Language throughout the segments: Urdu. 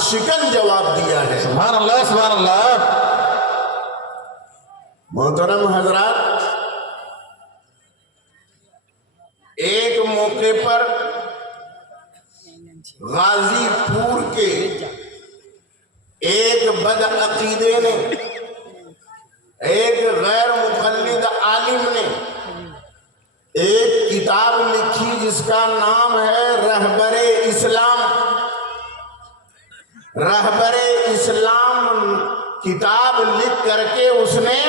شکن جواب دیا ہے۔ سبحان اللہ سبحان اللہ۔ محترم حضرات، ایک موقع پر غازی پور کے ایک بد عقیدے نے، ایک غیر مقلد عالم نے ایک کتاب لکھی جس کا نام ہے رہبر اسلام۔ رہبر اسلام کتاب لکھ کر کے اس نے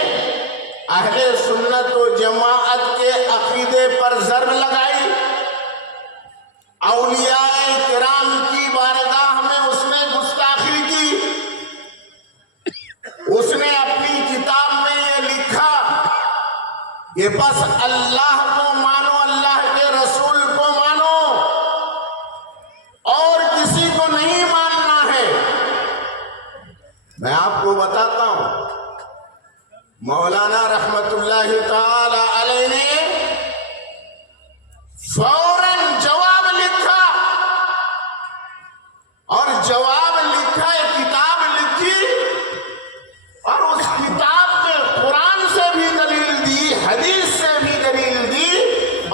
اہل سنت و جماعت کے عقیدے پر ضرب لگائی، اولیاء کرام کی بارگاہ میں اس نے گستاخی کی۔ اس نے اپنی کتاب میں یہ لکھا کہ بس اللہ کو مانو، اللہ کے رسول کو مانو، اور کسی کو نہیں ماننا ہے۔ میں آپ کو بتاتا ہوں، مولانا رحمت اللہ تعالی علیہ نے فوراً جواب لکھا، اور جواب لکھا، ایک کتاب لکھی، اور اس کتاب میں قرآن سے بھی دلیل دی، حدیث سے بھی دلیل دی،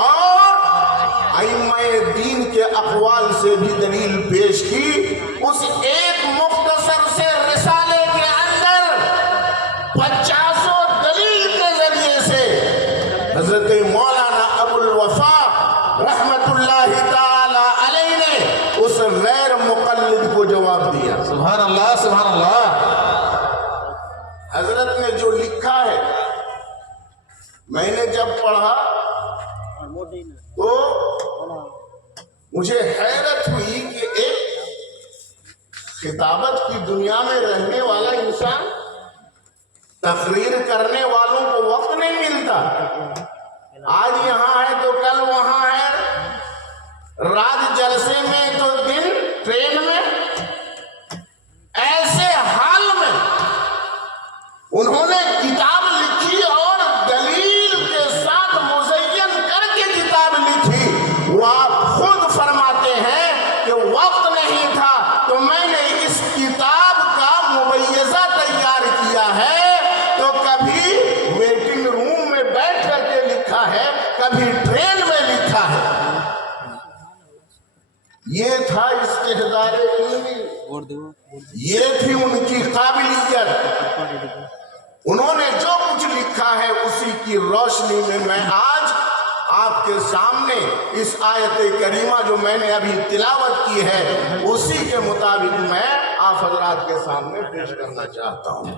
اور ائمہ دین کے اقوال سے بھی دلیل پیش کی۔ اس ایک مختصر سے رسالے کے اندر 50 دلیل کے ذریعے سے حضرت مولانا ابو الوفا رحمت اللہ تعالی علیہ نے اس غیر مقلد کو جواب دیا۔ سبحان اللہ سبحان اللہ۔ حضرت نے جو لکھا ہے، میں نے جب پڑھا تو مجھے حیرت ہوئی کہ ایک خطابت کی دنیا میں رہنے والا انسان، تقریر کرنے والوں کو وقت نہیں ملتا، آج یہاں ہے تو کل وہاں ہے، رات جلسے میں تو دن ٹرین میں۔ ایسے حال میں انہوں نے کتاب لکھی اور دلیل کے ساتھ مزین کر کے کتاب لکھی۔ وہ آپ خود فرماتے ہیں کہ وقت نہیں تھا تو میں نے اس کتاب کا مبیضہ تیار کیا ہے، تو کبھی ویٹنگ روم میں بیٹھ کر کے لکھا ہے، کبھی ٹرین میں لکھا ہے۔ یہ تھا استحضار علمی، یہ تھی ان کی قابلیت۔ انہوں نے جو کچھ لکھا ہے اسی کی روشنی میں میں آج آپ کے سامنے اس آیت کریمہ جو میں نے ابھی تلاوت کی ہے اسی کے مطابق میں آپ حضرات کے سامنے پیش کرنا چاہتا ہوں۔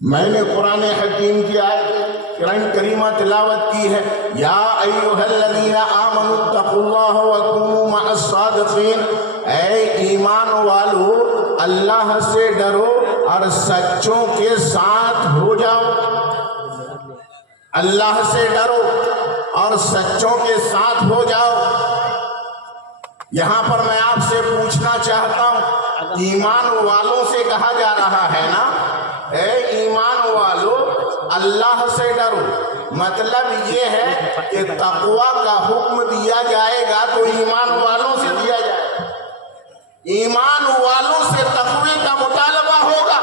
میں نے قرآن حکیم کی آیت کریمہ تلاوت کی ہے، یا ایھا الذین آمنوا اتقوا اللہ وکونوا مع الصادقین، اے ایمان والو اللہ سے ڈرو اور سچوں کے ساتھ ہو جاؤ۔ اللہ سے ڈرو اور سچوں کے ساتھ ہو جاؤ۔ یہاں پر میں آپ سے پوچھنا چاہتا ہوں، ایمان والوں سے کہا جا رہا ہے نا، اے ایمان والو اللہ سے ڈرو، مطلب یہ ہے کہ تقوی کا حکم دیا جائے گا تو ایمان والوں سے دیا جائے گا، ایمان والوں سے تقوی کا مطالبہ ہوگا،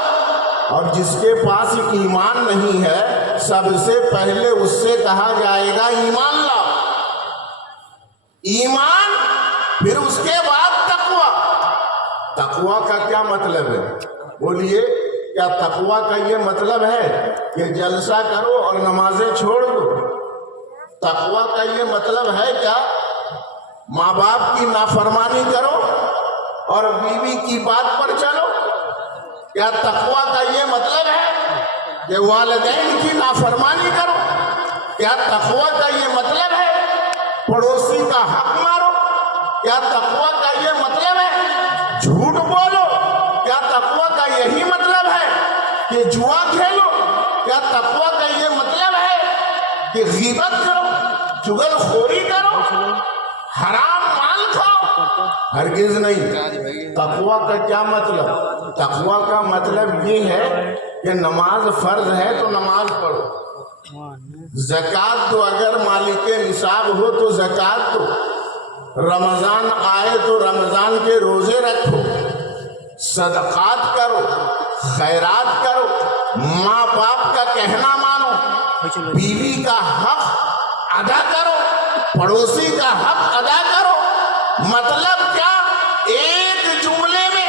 اور جس کے پاس ایمان نہیں ہے سب سے پہلے اس سے کہا جائے گا ایمان لا، ایمان، پھر اس کے بعد تقوی۔ تقوی کا کیا مطلب ہے؟ بولیے، کیا تقوی کا یہ مطلب ہے کہ جلسہ کرو اور نمازیں چھوڑ دو؟ تقوی کا یہ مطلب ہے کیا ماں باپ کی نافرمانی کرو اور بیوی کی بات پر چلو؟ کیا تقوی کا یہ مطلب ہے کہ والدین کی نافرمانی کرو؟ کیا تقوی کا یہ مطلب ہے پڑوسی کا حق مارو؟ کیا تقوی کا یہ مطلب ہے جھوٹ بولو؟ کیا تقوی کا یہی مطلب ہے کہ جوا کھیلو؟ کیا تقوی کا یہ مطلب ہے کہ غیبت کرو، چغل خوری کرو، حرام مال کھاؤ؟ ہرگز نہیں۔ تقوی کا کیا مطلب؟ تقوی کا مطلب یہ ہے کہ نماز فرض ہے تو نماز پڑھو، زکوٰۃ تو اگر مالک نصاب ہو تو زکوٰۃ دو، رمضان آئے تو رمضان کے روزے رکھو، صدقات کرو، خیرات کرو، ماں باپ کا کہنا مانو، بیوی کا حق ادا کرو، پڑوسی کا حق ادا کرو۔ مطلب کیا؟ ایک جملے میں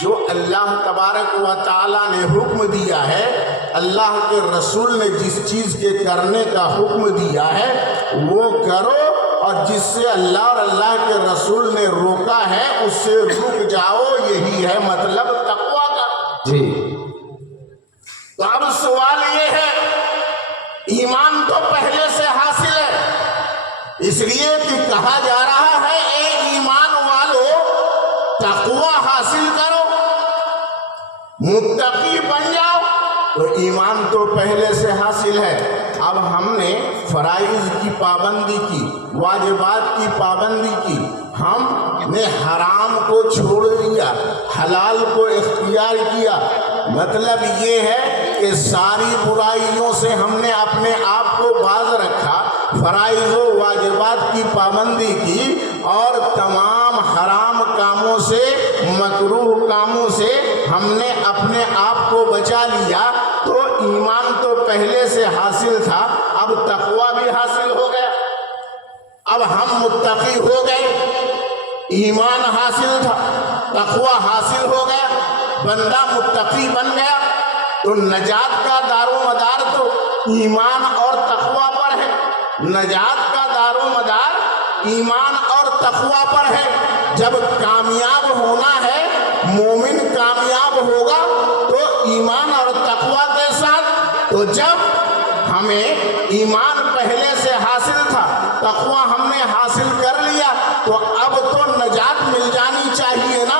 جو اللہ تبارک و تعالیٰ نے حکم دیا ہے، اللہ کے رسول نے جس چیز کے کرنے کا حکم دیا ہے وہ کرو، اور جس سے اللہ اور اللہ کے رسول نے روکا ہے اس سے رک جاؤ۔ یہی ہے مطلب تقویٰ کا۔ جی تو اب سوال یہ ہے، ایمان تو پہلے سے حاصل ہے، اس لیے کہ کہا جا رہا ہے اے ایمان والو تقویٰ حاصل کرو، متقی بن جاؤ۔ تو ایمان تو پہلے سے حاصل ہے۔ اب ہم نے فرائض کی پابندی کی، واجبات کی پابندی کی، ہم نے حرام کو چھوڑ دیا، حلال کو اختیار کیا۔ مطلب یہ ہے کہ ساری برائیوں سے ہم نے اپنے آپ کو باز رکھا، فرائض و واجبات کی پابندی کی، اور تمام حرام کاموں سے، مکروہ کاموں سے ہم نے اپنے آپ کو بچا لیا۔ تو ایمان تو پہلے سے حاصل تھا، اب تقویٰ بھی حاصل ہو گیا، اب ہم متقی ہو گئے۔ ایمان حاصل تھا، تقویٰ حاصل ہو گیا، بندہ متقی بن گیا۔ تو نجات کا دار و مدار تو ایمان اور تقویٰ پر ہے، نجات کا دار و مدار ایمان اور تقویٰ پر ہے۔ جب کامیاب ہونا ہے، مومن کامیاب ہوگا تو ایمان اور تقویٰ کے ساتھ۔ تو جب ہمیں ایمان پہلے سے حاصل تھا، تقویٰ ہم نے حاصل کر لیا، تو اب تو نجات مل جانی چاہیے نا،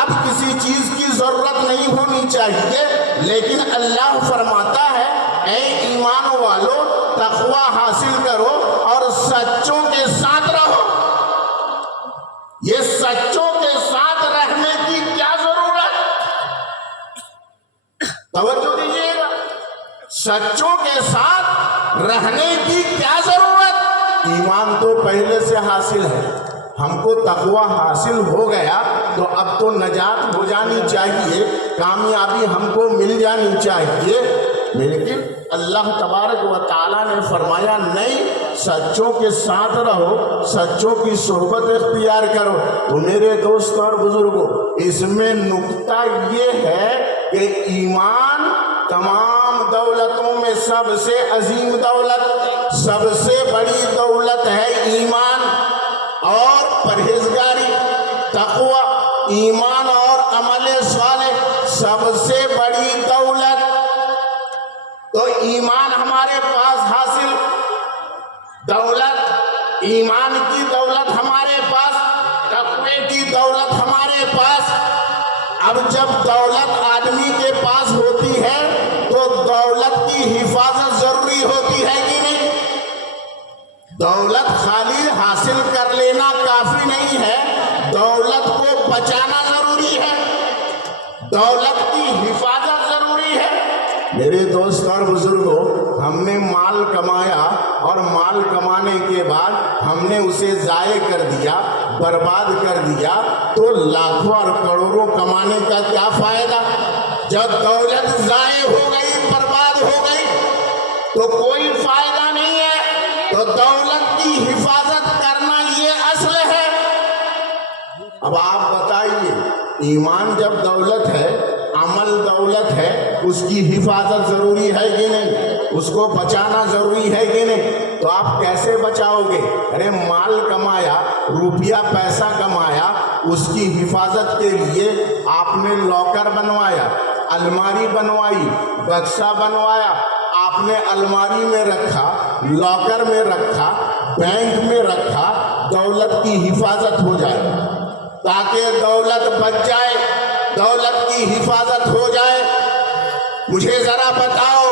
اب کسی چیز کی ضرورت نہیں ہونی چاہیے۔ لیکن اللہ فرماتا ہے اے ایمان والو تقویٰ حاصل کرو اور سچوں کے ساتھ رہو۔ یہ سچوں کے ساتھ رہنے کی کیا ضرورت؟ توجہ دیجیے گا، سچوں کے ساتھ رہنے کی کیا ضرورت؟ ایمان تو پہلے سے حاصل ہے، ہم کو تقویٰ حاصل ہو گیا تو اب تو نجات ہو جانی چاہیے، کامیابی ہم کو مل جانی چاہیے۔ لیکن اللہ تبارک و تعالیٰ نے فرمایا نہیں، سچوں کے ساتھ رہو، سچوں کی صحبت اختیار کرو۔ تو میرے دوست اور بزرگوں، اس میں نکتہ یہ ہے کہ ایمان تمام دولتوں میں سب سے عظیم دولت، سب سے بڑی دولت ہے ایمان اور پرہیزگاری، تقویٰ، ایمان اور عمل صالح سب سے بڑی دولت۔ تو ایمان ہمارے پاس حاصل، دولت، ایمان کی دولت ہمارے پاس، تقوی کی دولت ہمارے پاس۔ اب جب دولت آدمی کے پاس ہوتی ہے تو دولت کی حفاظت ضروری ہوتی ہے کہ نہیں؟ دولت خالی حاصل کر لینا کافی نہیں ہے، دولت کو بچانا ضروری ہے، دولت کی حفاظت ضروری ہے۔ میرے دوست اور بزرگوں، ہم نے مال کمایا اور مال کمانے کے بعد ہم نے اسے ضائع کر دیا، برباد کر دیا، تو لاکھوں اور کروڑوں کمانے کا کیا فائدہ؟ جب دولت ضائع ہو گئی، برباد ہو گئی تو کوئی فائدہ نہیں ہے۔ تو دولت کی حفاظت کرنا یہ اصل ہے۔ اب آپ بتائیے، ایمان جب دولت ہے، عمل دولت ہے، اس کی حفاظت ضروری ہے کہ نہیں؟ اس کو بچانا ضروری ہے کہ نہیں؟ تو آپ کیسے بچاؤ گے؟ ارے مال کمایا، روپیہ پیسہ کمایا، اس کی حفاظت کے لیے آپ نے لاکر بنوایا، الماری بنوائی، بکسا بنوایا، آپ نے الماری میں رکھا، لاکر میں رکھا، بینک میں رکھا، دولت کی حفاظت ہو جائے، تاکہ دولت بچ جائے، دولت کی حفاظت ہو جائے۔ مجھے ذرا بتاؤ،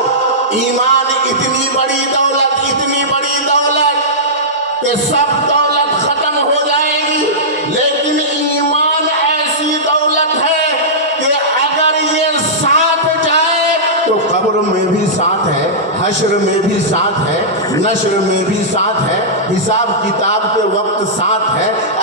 ایمان اتنی بڑی دولت، اتنی بڑی دولت کہ سب دولت ختم ہو جائے گی، لیکن ایمان ایسی دولت ہے کہ اگر یہ ساتھ جائے تو قبر میں بھی ساتھ ہے، حشر میں بھی ساتھ ہے، نشر میں بھی ساتھ ہے، حساب کتاب کے وقت ساتھ ہے،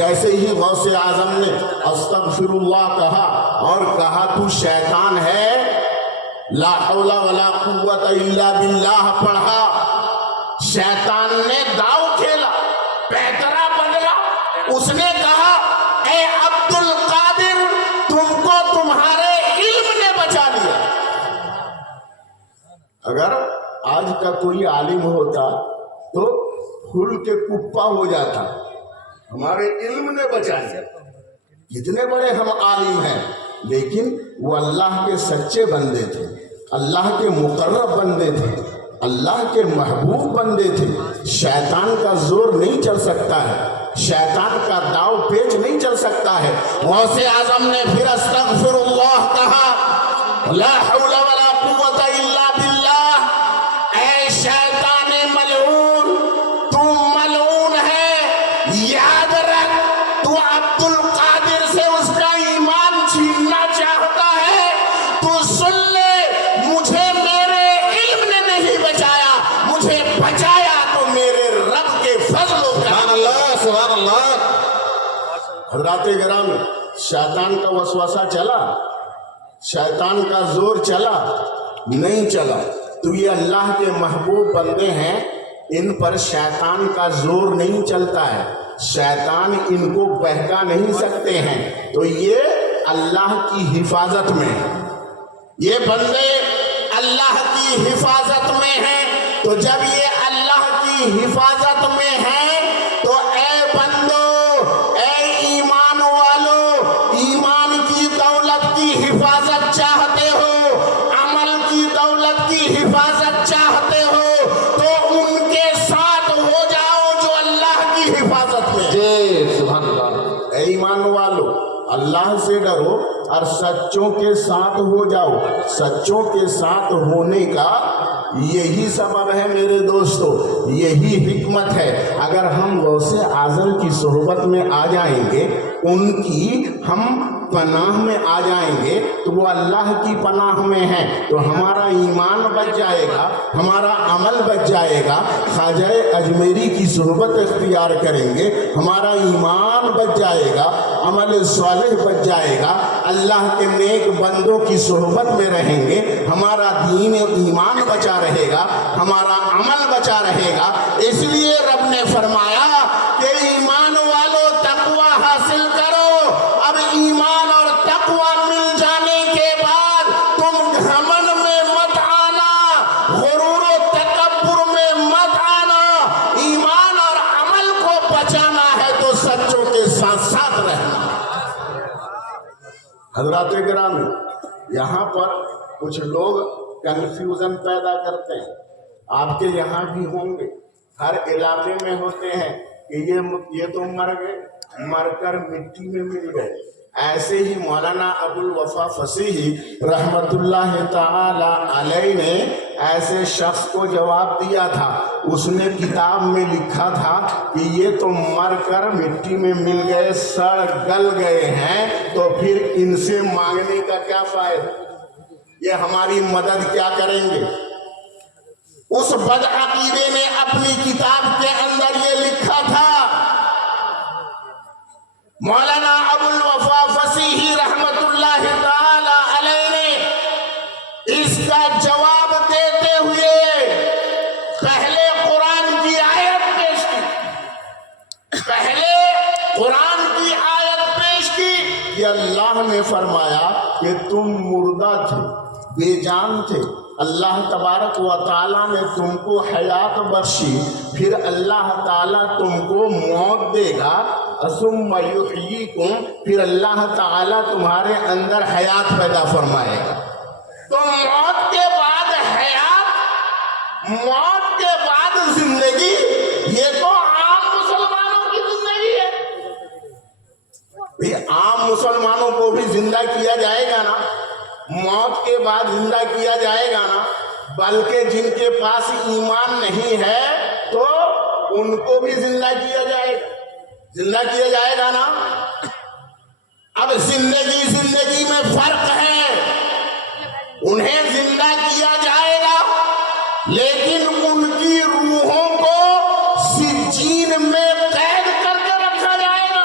جیسے ہی غوث اعظم نے استغفراللہ کہا اور کہا تو شیطان ہے، لا حول ولا قوت الا باللہ پڑھا، شیطان نے داؤ کھیلا، پیترا بدلا، اس نے کہا اے عبد القادر تم کو تمہارے علم نے بچا لیا۔ اگر آج کا کوئی عالم ہوتا تو کھل کے کپا ہو جاتا، ہمارے علم نے بچا لیا۔ کتنے بڑے ہم عالم ہیں، لیکن وہ اللہ کے سچے بندے تھے، اللہ کے مقرب بندے تھے، اللہ کے محبوب بندے تھے۔ شیطان کا زور نہیں چل سکتا ہے، شیطان کا داؤ پیچ نہیں چل سکتا ہے۔ غوث اعظم نے پھر استغفر اللہ کہا، لا حول ولا قوت الا باللہ۔ اے شیطان ملعون، تو ملعون ہے، یاد رکھ تو عبد القادر سے اس کا ایمان چھیننا چاہتا ہے، تو سن لے مجھے میرے علم نے نہیں بچایا، مجھے بچایا تو میرے رب کے فضل و کرم۔ سبحان اللہ، سبحان اللہ۔ حضرات گرامی، شیطان کا وسوسہ چلا، شیطان کا زور چلا نہیں چلا، تو یہ اللہ کے محبوب بندے ہیں، ان پر شیطان کا زور نہیں چلتا ہے، شیطان ان کو بہکا نہیں سکتے ہیں، تو یہ اللہ کی حفاظت میں ہیں، یہ بندے اللہ کی حفاظت میں ہیں۔ تو جب یہ اللہ کی حفاظت میں ہیں تو اے بندو، اے ایمان والو، ایمان کی دولت کی حفاظت چاہتے ہو، عمل کی دولت کی حفاظت چاہتے ہو، تو ان کے ساتھ ہو جاؤ جو اللہ کی حفاظت میں۔ جی سبحان اللہ۔ اے ایمان والو، اللہ سے ڈرو اور سچوں کے ساتھ ہو جاؤ۔ سچوں کے ساتھ ہونے کا یہی سبب ہے میرے دوستو، یہی حکمت ہے۔ اگر ہم غوث اعظم کی صحبت میں آ جائیں گے، ان کی ہم پناہ میں آ جائیں گے، تو وہ اللہ کی پناہ میں ہیں، تو ہمارا ایمان بچ جائے گا، ہمارا عمل بچ جائے گا۔ خواجہ اجمیری کی صحبت اختیار کریں گے، ہمارا ایمان بچ جائے گا، عمل صالح بچ جائے گا۔ اللہ کے نیک بندوں کی صحبت میں رہیں گے، ہمارا دین و ایمان بچا رہے گا، ہمارا عمل بچا رہے گا۔ اس لیے رب نے فرمایا کہ ایمان والو تقوی حاصل کرو۔ اب ایمان اور تقوی مل جانے کے بعد تم گھمنڈ میں مت آنا، غرور و تکبر میں مت آنا۔ ایمان اور عمل کو بچانا ہے تو سچوں کے ساتھ ساتھ رہنا۔ حضرات گرامی، یہاں پر کچھ لوگ کنفیوژن پیدا کرتے ہیں، آپ کے یہاں بھی ہوں گے، ہر علاقے میں ہوتے ہیں کہ یہ تو مر گئے، مر کر مٹی میں مل گئے۔ ایسے ہی مولانا ابو الوفا فصیحی رحمت اللہ تعالی علیہ نے ایسے شخص کو جواب دیا تھا۔ اس نے کتاب میں لکھا تھا کہ یہ تو مر کر مٹی میں مل گئے، سڑ گل گئے ہیں، تو پھر ان سے مانگنے کا کیا فائدہ، یہ ہماری مدد کیا کریں گے۔ اس بد عقیدے نے اپنی کتاب کے اندر یہ لکھا تھا۔ مولانا ابو الوفا فصیحی رحمت اللہ تعالی علیہ نے اس کا جواب دیتے ہوئے پہلے قرآن کی آیت پیش کی، پہلے قرآن کی آیت پیش کی کہ اللہ نے فرمایا کہ تم مردہ تھے، بے جان تھے، اللہ تبارک و تعالیٰ نے تم کو حیات بخشی، پھر اللہ تعالیٰ تم کو موت دے گا، ثم یحییکم، پھر اللہ تعالیٰ تمہارے اندر حیات پیدا فرمائے گا۔ تو موت کے بعد حیات، موت کے بعد زندگی، یہ تو عام مسلمانوں کی زندگی ہے۔ عام مسلمانوں کو بھی زندہ کیا جائے گا نا، موت کے بعد زندہ کیا جائے گا نا، بلکہ جن کے پاس ایمان نہیں ہے تو ان کو بھی زندہ کیا جائے گا، زندہ کیا جائے گا نا۔ اب زندگی میں فرق ہے، انہیں زندہ کیا جائے گا لیکن ان کی روحوں کو سجین میں قید کر کے رکھا جائے گا۔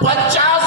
50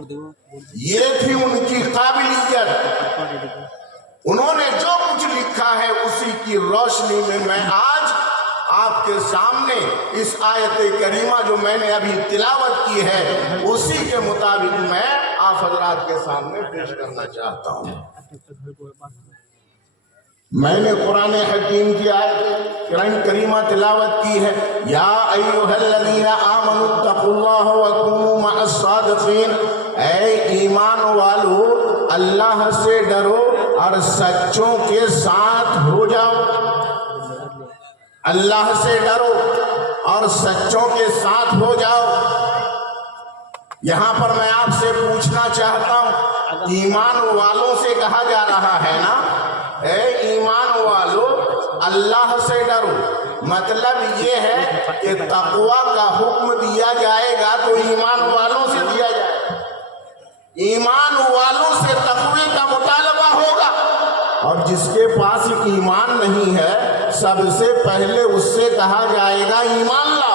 یہ تھی ان کی قابلیت. انہوں نے جو کچھ لکھا ہے اسی کی روشنی میں میں آج آپ کے سامنے اس آیت کریمہ جو میں نے ابھی تلاوت کی ہے اسی کے مطابق میں آپ حضرات کے سامنے پیش کرنا چاہتا ہوں. میں نے قرآن حکیم کی آیت کریمہ تلاوت کی ہے. یا ایھا الذین آمنوا اتقوا اللہ وکونوا مع الصادقین. اے ایمان والو اللہ سے ڈرو اور سچوں کے ساتھ ہو جاؤ. اللہ سے ڈرو اور سچوں کے ساتھ ہو جاؤ. یہاں پر میں آپ سے پوچھنا چاہتا ہوں ایمان والوں سے کہا جا رہا ہے نا, اے ایمان والو اللہ سے ڈرو. مطلب یہ ہے کہ تقوی کا حکم دیا جائے گا تو ایمان والوں سے دیا جائے گا. ایمان والوں سے تقوی کا مطالبہ ہوگا اور جس کے پاس ایمان نہیں ہے سب سے پہلے اس سے کہا جائے گا ایمان لا.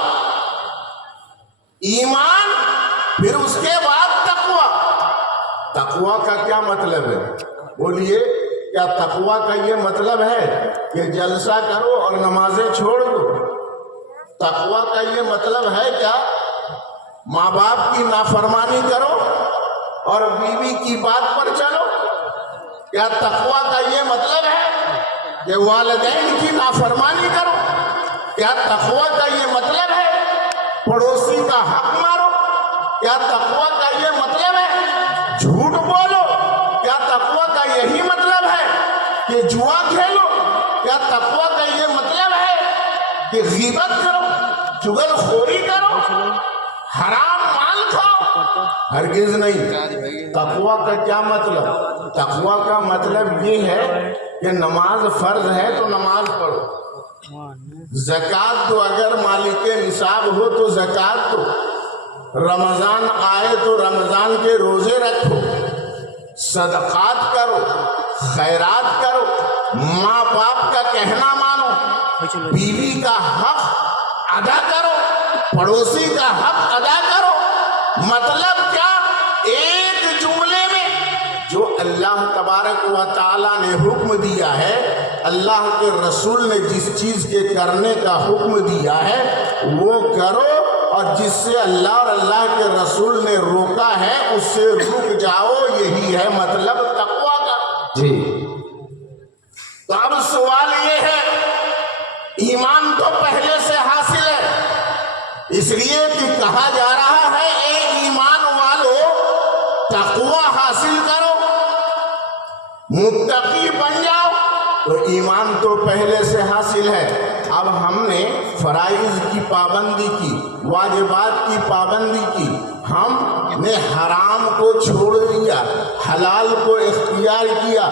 ایمان پھر اس کے بعد تقوی. تقوی کا کیا مطلب ہے بولیے؟ کیا تقوی کا یہ مطلب ہے کہ جلسہ کرو اور نمازیں چھوڑ دو؟ تقوی کا یہ مطلب ہے کیا ماں باپ کی نافرمانی کرو اور بیوی کی بات پر چلو؟ کیا تقوی کا یہ مطلب ہے کہ والدین کی نافرمانی کرو؟ کیا تقوی کا یہ مطلب ہے پڑوسی کا حق مارو؟ کیا تقوی کا یہ مطلب ہے جھوٹ بولو؟ کیا تقوی کا یہی مطلب ہے کہ جوا کھیلو؟ کیا تقوی کا یہ مطلب ہے کہ غیبت کرو, چغل خوری کرو, حرام مال کھاؤ؟ ہرگز نہیں. تقوی کا کیا مطلب؟ تقوی کا مطلب یہ ہے کہ نماز فرض ہے تو نماز پڑھو. زکوٰۃ تو اگر مالک نصاب ہو تو زکوٰۃ دو. رمضان آئے تو رمضان کے روزے رکھو. صدقات کرو, خیرات کرو, ماں باپ کا کہنا مانو, بیوی کا حق ادا کرو, پڑوسی کا حق ادا کرو. مطلب کیا؟ ایک جملے میں جو اللہ تبارک و تعالیٰ نے حکم دیا ہے, اللہ کے رسول نے جس چیز کے کرنے کا حکم دیا ہے وہ کرو, اور جس سے اللہ اور اللہ کے رسول نے روکا ہے اس سے رک جاؤ. یہی ہے مطلب تقوی کا. جی تو اب سوال یہ ہے ایمان تو پہلے سے حاصل ہے, اس لیے کہ کہا جا رہا ہے اے ایمان والو تقوی حاصل کرو, متقی بن جاؤ. تو ایمان تو پہلے سے حاصل ہے. اب ہم نے فرائض کی پابندی کی, واجبات کی پابندی کی, ہم نے حرام کو چھوڑ دیا, حلال کو اختیار کیا.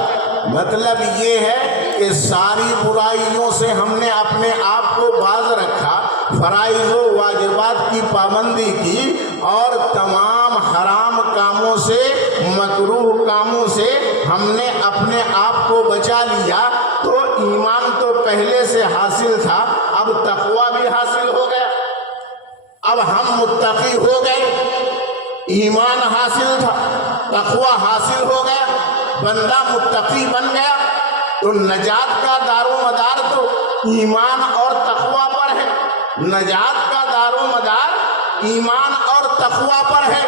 مطلب یہ ہے کہ ساری برائیوں سے ہم نے اپنے آپ کو باز رکھا, فرائض و واجبات کی پابندی کی اور تمام حرام کاموں سے, مکروہ کاموں سے ہم نے اپنے آپ کو بچا لیا. تو ایمان تو پہلے سے حاصل تھا, اب تقوی بھی حاصل ہو گیا. اب ہم متقی ہو گئے. ایمان حاصل تھا, تقوی حاصل ہو گیا, بندہ متقی بن گیا. تو نجات کا دار و مدار تو ایمان اور تقوی پر ہے. نجات کا دار و مدار ایمان اور تقوی پر ہے.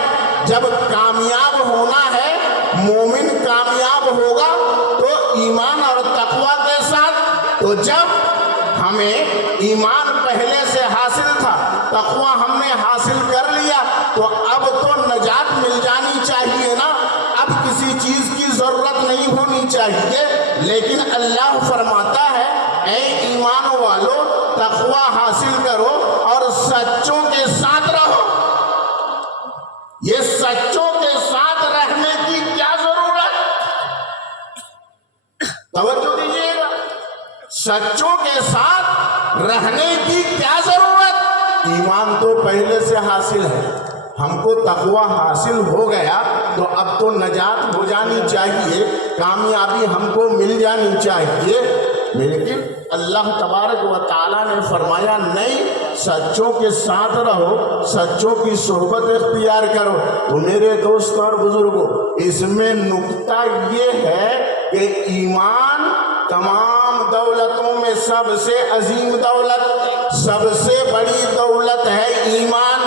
جب کامیاب ہونا ہے, مومن کامیاب ہوگا تو ایمان اور تقوی کے ساتھ. تو جب ہمیں ایمان پہلے سے حاصل تھا, تقوی ہم نے حاصل کر لیا, تو اب تو نجات مل جانی چاہیے نا. اب کسی چیز کی ضرورت نہیں ہونی چاہیے. لیکن اللہ فرماتا ہے اے ایمان والو تقوی حاصل کرو اور سچوں کے ساتھ رہو. یہ سچوں کے ساتھ رہنے کی کیا ضرورت؟ توجہ دیجیے گا. سچوں کے ساتھ رہنے کی کیا ضرورت؟ ایمان تو پہلے سے حاصل ہے, ہم کو تقوی حاصل ہو گیا تو اب تو نجات ہو جانی چاہیے, کامیابی ہم کو مل جانی چاہیے. لیکن اللہ تبارک و تعالیٰ نے فرمایا نہیں, سچوں کے ساتھ رہو، سچوں کی صحبت اختیار کرو۔ تو میرے دوست اور بزرگوں، اس میں نکتہ یہ ہے کہ ایمان تمام دولتوں میں سب سے عظیم دولت، سب سے بڑی دولت ہے ایمان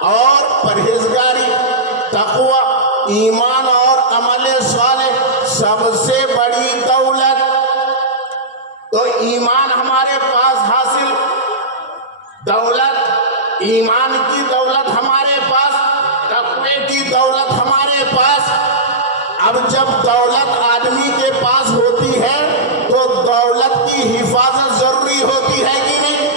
اور پرہیزگاری، تقوی، ایمان اور عمل صالح سب سے بڑی دولت۔ تو ایمان ہمارے پاس حاصل، دولت، ایمان کی دولت ہمارے پاس، تقوی کی دولت ہمارے پاس۔ اب جب دولت آدمی کے پاس ہوتی ہے تو دولت کی حفاظت ضروری ہوتی ہے کہ نہیں؟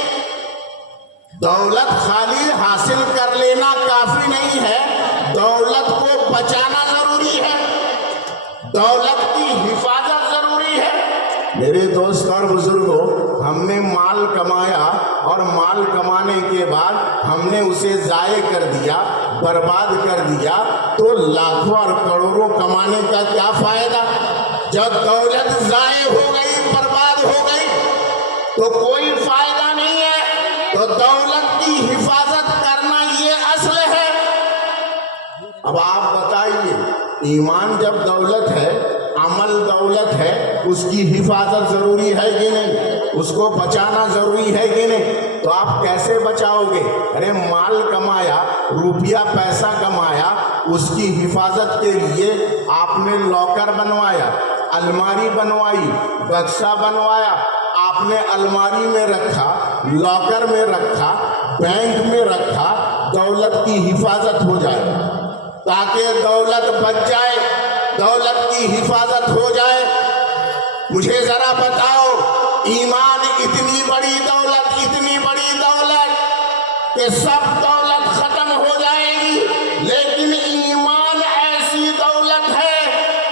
دولت خالی حاصل کر لینا کافی نہیں ہے، دولت کو بچانا ضروری ہے، دولت کی حفاظت ضروری ہے۔ میرے دوست اور بزرگوں، ہم نے مال کمایا اور مال کمانے کے بعد ہم نے اسے ضائع کر دیا، برباد کر دیا، تو لاکھوں اور کروڑوں کمانے کا کیا فائدہ؟ جب دولت ضائع ہو گئی، برباد ہو گئی تو کوئی فائدہ نہیں ہے۔ تو دولت کی حفاظت کرنا یہ اصل ہے۔ اب آپ بتائیے، ایمان جب دولت ہے، عمل دولت ہے، اس کی حفاظت ضروری ہے کہ نہیں؟ اس کو بچانا ضروری ہے کہ نہیں؟ تو آپ کیسے بچاؤ گے؟ ارے مال کمایا، روپیہ پیسہ کمایا، اس کی حفاظت کے لیے آپ نے لاکر بنوایا، الماری بنوائی، بکسا بنوایا، آپ نے الماری میں رکھا، لاکر میں رکھا، بینک میں رکھا، دولت کی حفاظت ہو جائے، تاکہ دولت بچ جائے، دولت کی حفاظت ہو جائے۔ مجھے ذرا بتاؤ، ایمان اتنی بڑی دولت، اتنی بڑی دولت کہ سب دولت ختم ہو جائے گی، لیکن ایمان ایسی دولت ہے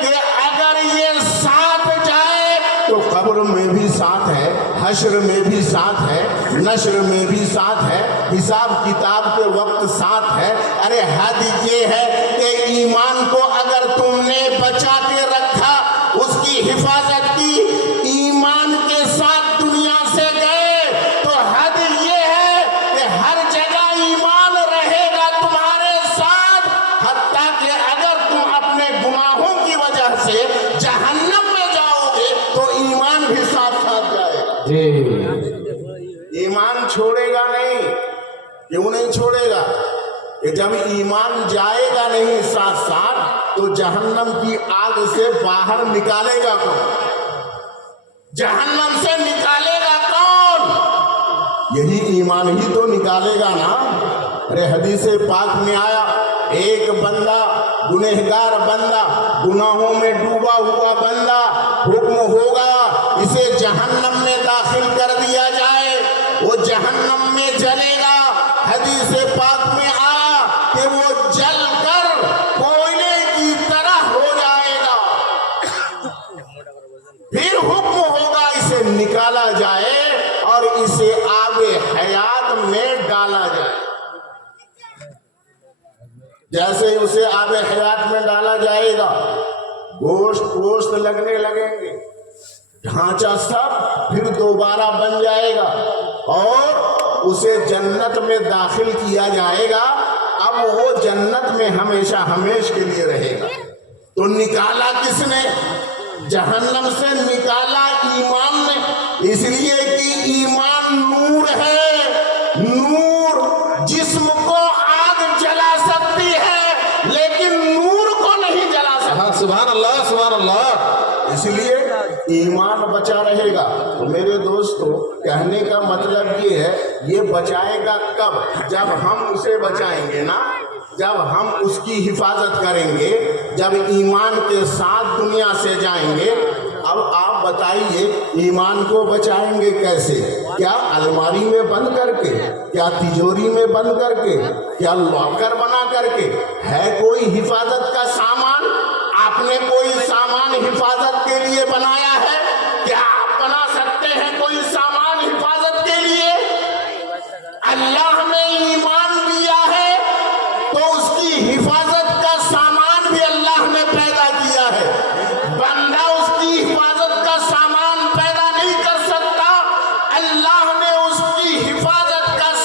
کہ اگر یہ ساتھ جائے تو قبر میں بھی ساتھ ہے، حشر میں بھی ساتھ ہے، نشر میں بھی ساتھ ہے، حساب کتاب کے وقت ساتھ ہے۔ ارے حد یہ ہے کہ ایمان کو اگر تم نے بچا کے رکھا، اس کی حفاظت کی، ایمان کے ساتھ دنیا سے گئے، تو حد یہ ہے کہ ہر جگہ ایمان رہے گا تمہارے ساتھ، حتیٰ کہ اگر تم اپنے گناہوں کی وجہ سے جہنم میں جاؤ گے تو ایمان بھی ساتھ ساتھ جائے گا۔ ایمان چھوڑے گا نہیں۔ کیوں نہیں چھوڑے گا؟ کہ جب ایمان جائے گا نہیں ساتھ ساتھ تو جہنم کی آگ سے باہر نکالے گا کون؟ جہنم سے نکالے گا کون؟ یہی ایمان ہی تو نکالے گا نا۔ ارے حدیث پاک میں آیا، ایک بندہ، گنہگار بندہ، گناہوں میں ڈوبا ہوا بندہ، حکم ہوگا اسے جہنم میں داخل کر دیا جائے، وہ جہنم میں جلے گا۔ حدیث پاک میں آیا کہ وہ جل کر کوئلے کی طرح ہو جائے گا، پھر حکم ہوگا اسے نکالا جائے اور اسے آب حیات میں ڈالا جائے۔ جیسے ہی اسے آب حیات میں ڈالا جائے گا، گوشت لگنے لگیں گے، ڈھانچہ سب پھر دوبارہ بن جائے گا اور اسے جنت میں داخل کیا جائے گا۔ اب وہ جنت میں ہمیشہ ہمیش کے لیے رہے گا۔ تو نکالا کس نے؟ جہنم سے نکالا ایمان نے، اس لیے کہ ایمان نور ہے۔ نور جسم کو آگ جلا سکتی ہے لیکن نور کو نہیں جلا سکتی۔ سبحان اللہ، سبحان اللہ۔ اس لیے ایمان بچا رہے گا۔ تو میرے دوستو، کہنے کا مطلب یہ ہے، یہ بچائے گا کب؟ جب ہم اسے بچائیں گے نا، جب ہم اس کی حفاظت کریں گے، جب ایمان کے ساتھ دنیا سے جائیں گے۔ اب آپ بتائیے، ایمان کو بچائیں گے کیسے؟ کیا الماری میں بند کر کے؟ کیا تجوری میں بند کر کے؟ کیا لاکر بنا کر کے؟ ہے کوئی حفاظت کا سامان؟ آپ نے کوئی سامان حفاظت کے لیے بنایا ہے؟ کیا آپ بنا سکتے ہیں کوئی سامان حفاظت کے لیے؟ اللہ نے ایمان دیا ہے تو اس کی حفاظت کا سامان بھی اللہ نے پیدا کیا ہے۔ بندہ اس کی حفاظت کا سامان پیدا نہیں کر سکتا، اللہ نے اس کی حفاظت کا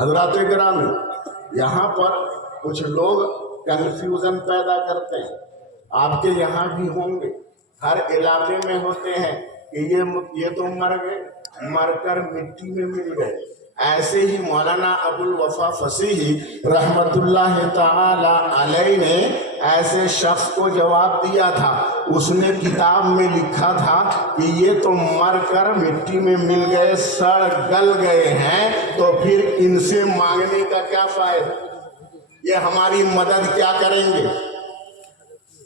حضرات گرامی، یہاں پر کچھ لوگ کنفیوژن پیدا کرتے ہیں، آپ کے یہاں بھی ہوں گے، ہر علاقے میں ہوتے ہیں کہ یہ تو مر گئے، مر کر مٹی میں مل گئے۔ ایسے ہی مولانا ابو الوفا فصیحی رحمت اللہ تعالی علیہ نے ایسے شخص کو جواب دیا تھا۔ اس نے کتاب میں لکھا تھا کہ یہ تو مر کر مٹی میں مل گئے، سڑ گل گئے ہیں، تو پھر ان سے مانگنے کا کیا فائدہ، یہ ہماری مدد کیا کریں گے؟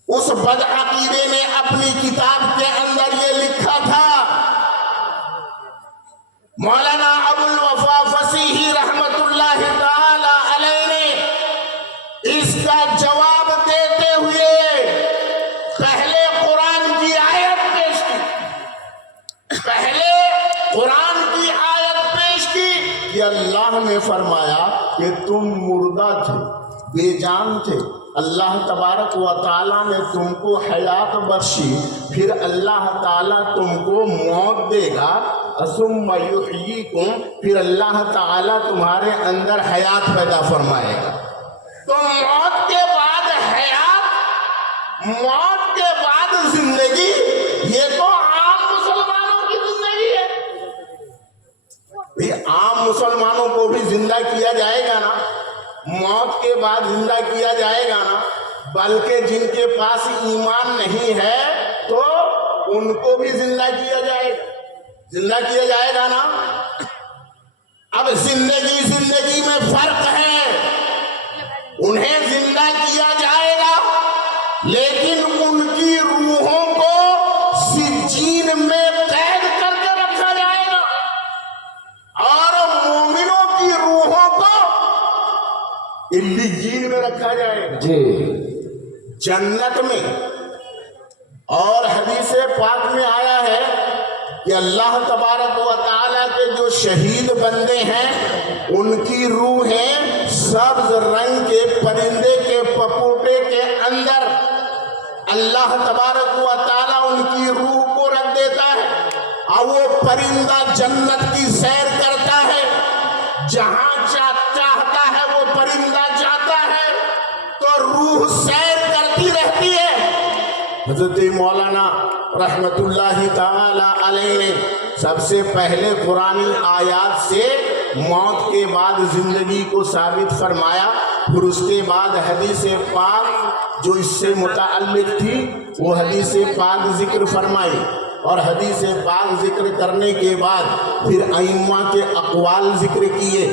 اس بدعقیدے نے اپنی کتاب کے اندر یہ لکھا تھا۔ مولانا ابو الوفا فصیحی رحمت اللہ تعالی علیہ نے اس کا جواب دیتے ہوئے پہلے قرآن کی آیت پیش کی، پہلے قرآن کی آیت پیش کی کہ اللہ نے فرمایا کہ تم مردہ تھے، بے جان تھے، اللہ تبارک و تعالیٰ نے تم کو حیات بخشی، پھر اللہ تعالیٰ تم کو موت دے گا، ثم یحییکم، پھر اللہ تعالیٰ تمہارے اندر حیات پیدا فرمائے گا۔ تو موت کے بعد حیات، موت کے بعد زندگی، یہ تو عام مسلمانوں کی زندگی ہے۔ عام مسلمانوں کو بھی زندہ کیا جائے گا نا، موت کے بعد زندہ کیا جائے گا نا، بلکہ جن کے پاس ایمان نہیں ہے تو ان کو بھی زندہ کیا جائے گا، زندہ کیا جائے گا نا۔ اب زندگی میں فرق ہے، انہیں زندہ کیا جائے گا لیکن ان کی روحوں کو سجین میں قید کر کے رکھا جائے گا، اور مومنوں کی روحوں کو علیین میں رکھا جائے گا، جنت میں۔ اور حدیث پاک میں آیا ہے کہ اللہ تبارک و تعالیٰ کے جو شہید بندے ہیں ان کی روحیں سبز رنگ کے پرندے کے پپوٹے کے اندر اللہ تبارک و تعالیٰ ان کی روح کو رکھ دیتا ہے، اور وہ پرندہ جنت کی سیر کرتا ہے، جہاں چاہتا ہے وہ پرندہ جاتا ہے، تو روح سیر کرتی رہتی ہے۔ حضرت مولانا رحمت اللہ تعالی علیہ نے سب سے پہلے قرآنی آیات سے موت کے بعد زندگی کو ثابت فرمایا، پھر اس کے بعد حدیث پاک جو اس سے متعلق تھی وہ حدیث پاک ذکر فرمائی، اور حدیث پاک ذکر کرنے کے بعد پھر ائمہ کے اقوال ذکر کیے۔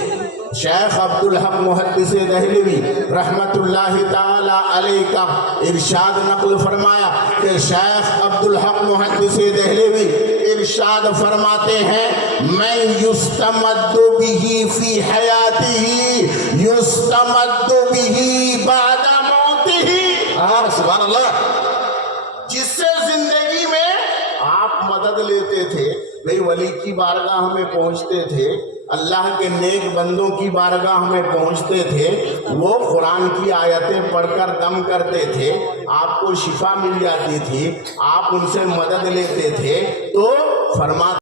شیخ عبدالحق محدث دہلوی رحمت اللہ تعالی علیہ کا ارشاد نقل فرمایا کہ شیخ عبدالحق محدث دہلوی ارشاد فرماتے ہیں، میں یستمد بہ فی حیاتہ یستمد بہ بعد موتہ، سبحان اللہ۔ جس سے زندگی میں آپ مدد لیتے تھے، بھئی ولی کی بارگاہ میں پہنچتے تھے، اللہ کے نیک بندوں کی بارگاہ میں پہنچتے تھے، وہ قرآن کی آیتیں پڑھ کر دم کرتے تھے، آپ کو شفا مل جاتی تھی، آپ ان سے مدد لیتے تھے، تو فرماتے